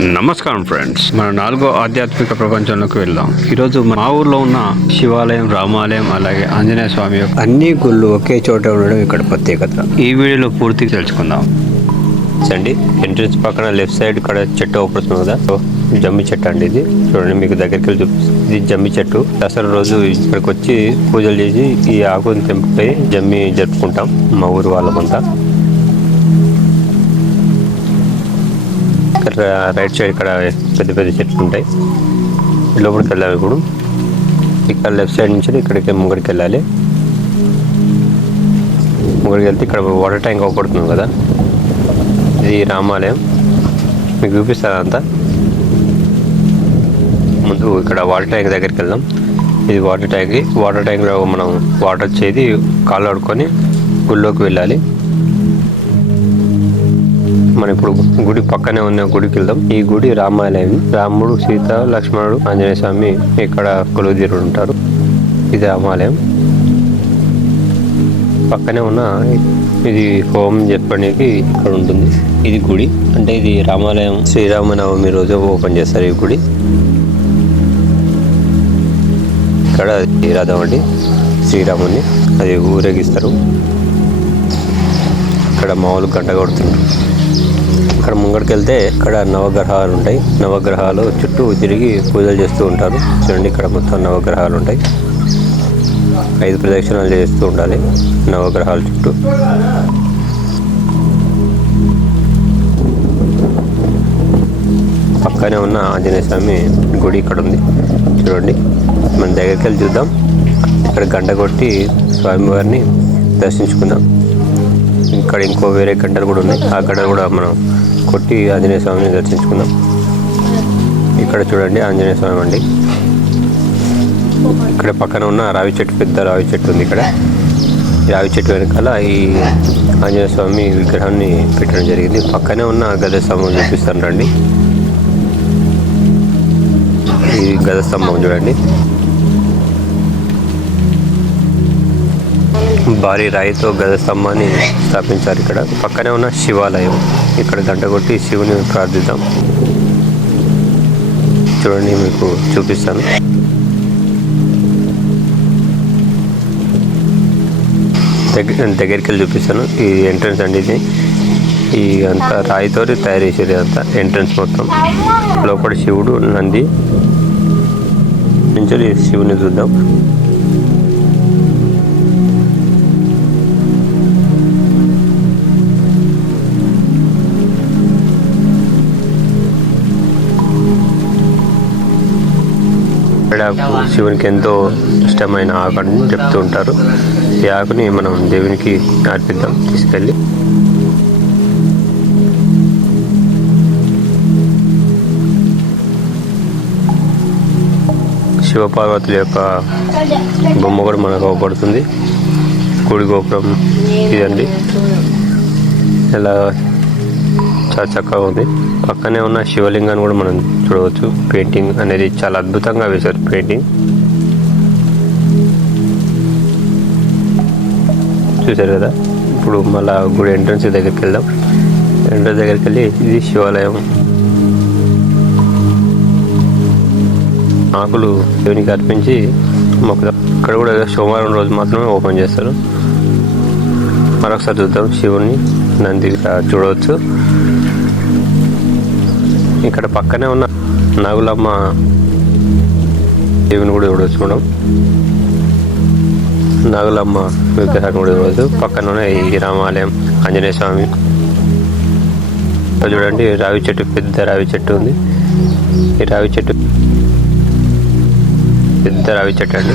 నమస్కారం ఫ్రెండ్స్, మన 4వ ఆధ్యాత్మిక ప్రపంచంలోకి వెళ్దాం. ఈరోజు మా ఊర్లో ఉన్న శివాలయం, రామాలయం, అలాగే ఆంజనేయ స్వామి యొక్క అన్ని గుళ్ళు ఒకే చోట ఉండడం ఇక్కడ ప్రత్యేకత. ఈ వీడియోలో పూర్తిగా తెలుసుకుందాం. అండి ఎంట్రన్స్ పక్కన లెఫ్ట్ సైడ్ ఇక్కడ చెట్టు అవుపడుతుంది కదా, జమ్మి చెట్టు అండి. ఇది చూడండి, మీకు దగ్గరికి వెళ్ళి చూపిస్తుంది. ఇది జమ్మి చెట్టు. దసరా రోజు ఇక్కడికి వచ్చి పూజలు చేసి ఈ ఆకుని తెంపుపోయి జమ్మి జరుపుకుంటాం మా ఊరు వాళ్ళమంతా. రైట్ సైడ్ ఇక్కడ పెద్ద పెద్ద చెట్లు ఉంటాయి. లోపలికి వెళ్ళాలి. ఇప్పుడు ఇక్కడ లెఫ్ట్ సైడ్ నుంచి ఇక్కడికి ముంగడికి వెళ్ళాలి. ముంగడికి వెళ్తే ఇక్కడ వాటర్ ట్యాంక్ అవపడుతుంది కదా, ఇది రామాలయం. మీకు చూపిస్తారు అంతా. ముందు ఇక్కడ వాటర్ ట్యాంక్ దగ్గరికి వెళ్దాం. ఇది వాటర్ ట్యాంక్. వాటర్ ట్యాంక్లో మనం వాటర్ వచ్చేది కాళ్ళు ఆడుకొని గుళ్ళోకి వెళ్ళాలి. మనం ఇప్పుడు గుడి పక్కనే ఉన్న గుడికి వెళ్దాం. ఈ గుడి రామాలయం. రాముడు, సీత, లక్ష్మణుడు, ఆంజనేయ స్వామి ఇక్కడ కొలువుదీరుడు ఉంటారు. ఇది రామాలయం. పక్కనే ఉన్న ఇది హోమం చెప్పడానికి ఇక్కడ ఉంటుంది. ఇది గుడి. అంటే ఇది రామాలయం. శ్రీరామనవమి రోజు ఓపెన్ చేస్తారు ఈ గుడి. ఇక్కడ రథం అండి, శ్రీరాముని అది ఊరేగిస్తారు. ఇక్కడ మామూలు గంట కొడుతుంటారు. ఇక్కడ ముంగడికి వెళ్తే ఇక్కడ నవగ్రహాలు ఉంటాయి. నవగ్రహాలు చుట్టూ తిరిగి పూజలు చేస్తూ ఉంటారు. చూడండి, ఇక్కడ మొత్తం నవగ్రహాలు ఉంటాయి. 5 ప్రదక్షిణాలు చేస్తూ ఉండాలి నవగ్రహాల చుట్టూ. పక్కనే ఉన్న ఆంజనేయ స్వామి గుడి ఇక్కడ ఉంది. చూడండి, మనం దగ్గరికి వెళ్ళి చూద్దాం. ఇక్కడ గంట కొట్టి స్వామివారిని దర్శించుకుందాం. ఇక్కడ ఇంకో వేరే గంటలు కూడా ఉన్నాయి. ఆ గంట కూడా మనం కొట్టి ఆంజనేయ స్వామిని దర్శించుకుందాం. ఇక్కడ చూడండి, ఆంజనేయ స్వామి అండి. ఇక్కడ పక్కన ఉన్న రావి చెట్టు, పెద్ద రావి చెట్టు ఉంది. ఇక్కడ రావి చెట్టు వెనకాల ఈ ఆంజనేయ స్వామి విగ్రహాన్ని పెట్టడం జరిగింది. పక్కనే ఉన్న గద స్తంభం చూపిస్తాను రండి. ఈ గద స్తంభం చూడండి, భారీ రాయితో గద స్తంభాన్ని స్థాపించారు. ఇక్కడ పక్కనే ఉన్న శివాలయం. ఇక్కడ గంట కొట్టి శివుని ప్రార్థిద్దాం. చూడండి, మీకు చూపిస్తాను. దగ్గరికి వెళ్ళి చూపిస్తాను. ఈ ఎంట్రన్స్ అండి. ఇది ఈ అంతా రాయితో తయారు చేసేది అంతా ఎంట్రన్స్ మొత్తం. లోపల శివుడు, నంది నుంచి శివుని చూద్దాం. శివునికి ఎంతో ఇష్టమైన ఆకు అని చెప్తూ ఉంటారు. ఈ ఆకుని మనం దేవునికి అర్పిద్దాం తీసుకెళ్ళి. శివపార్వతుల యొక్క బొమ్మ కూడా మనకు అవపడుతుంది. గుడి గోపురం ఇదండి, ఇలా చాలా చక్కగా ఉంది. పక్కనే ఉన్న శివలింగాన్ని కూడా మనం చూడవచ్చు. పెయింటింగ్ అనేది చాలా అద్భుతంగా వేశారు. పెయింటింగ్ చూసారు కదా. ఇప్పుడు మళ్ళా గుడి ఎంట్రన్స్ దగ్గరికి వెళ్దాం. ఎంట్రన్స్ దగ్గరికి వెళ్ళి ఇది శివాలయం. ఆకులు దేవునికి అర్పించి మొక్కుదాం. ఇక్కడ కూడా సోమవారం రోజు మాత్రమే ఓపెన్ చేస్తారు. మరొకసారి చూద్దాం. శివుని, నంది చూడవచ్చు. ఇక్కడ పక్కనే ఉన్న నాగులమ్మ దేవుని కూడా చూడవచ్చు. మనం నాగులమ్మ విగ్రహాన్ని కూడా చూడవచ్చు. పక్కన ఉన్న ఈ రామాలయం, ఆంజనేయ స్వామి చూడండి. రావి చెట్టు, పెద్ద రావి చెట్టు ఉంది. ఈ రావి చెట్టు పెద్ద రావి చెట్టు అండి.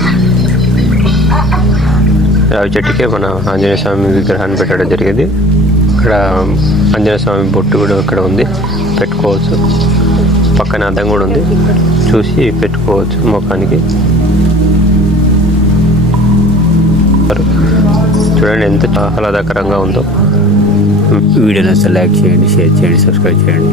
రావి చెట్టుకే మన ఆంజనేయ స్వామి విగ్రహాన్ని పెట్టడం జరిగింది. ఇక్కడ ఆంజనేయ స్వామి బొట్టు కూడా ఇక్కడ ఉంది, పెట్టుకోవచ్చు. పక్కన అద్దం కూడా ఉంది, చూసి పెట్టుకోవచ్చు ముఖానికి. చూడండి ఎంత ఆహ్లాదకరంగా ఉందో. వీడియోని అసలు లైక్ చేయండి, షేర్ చేయండి, సబ్స్క్రైబ్ చేయండి.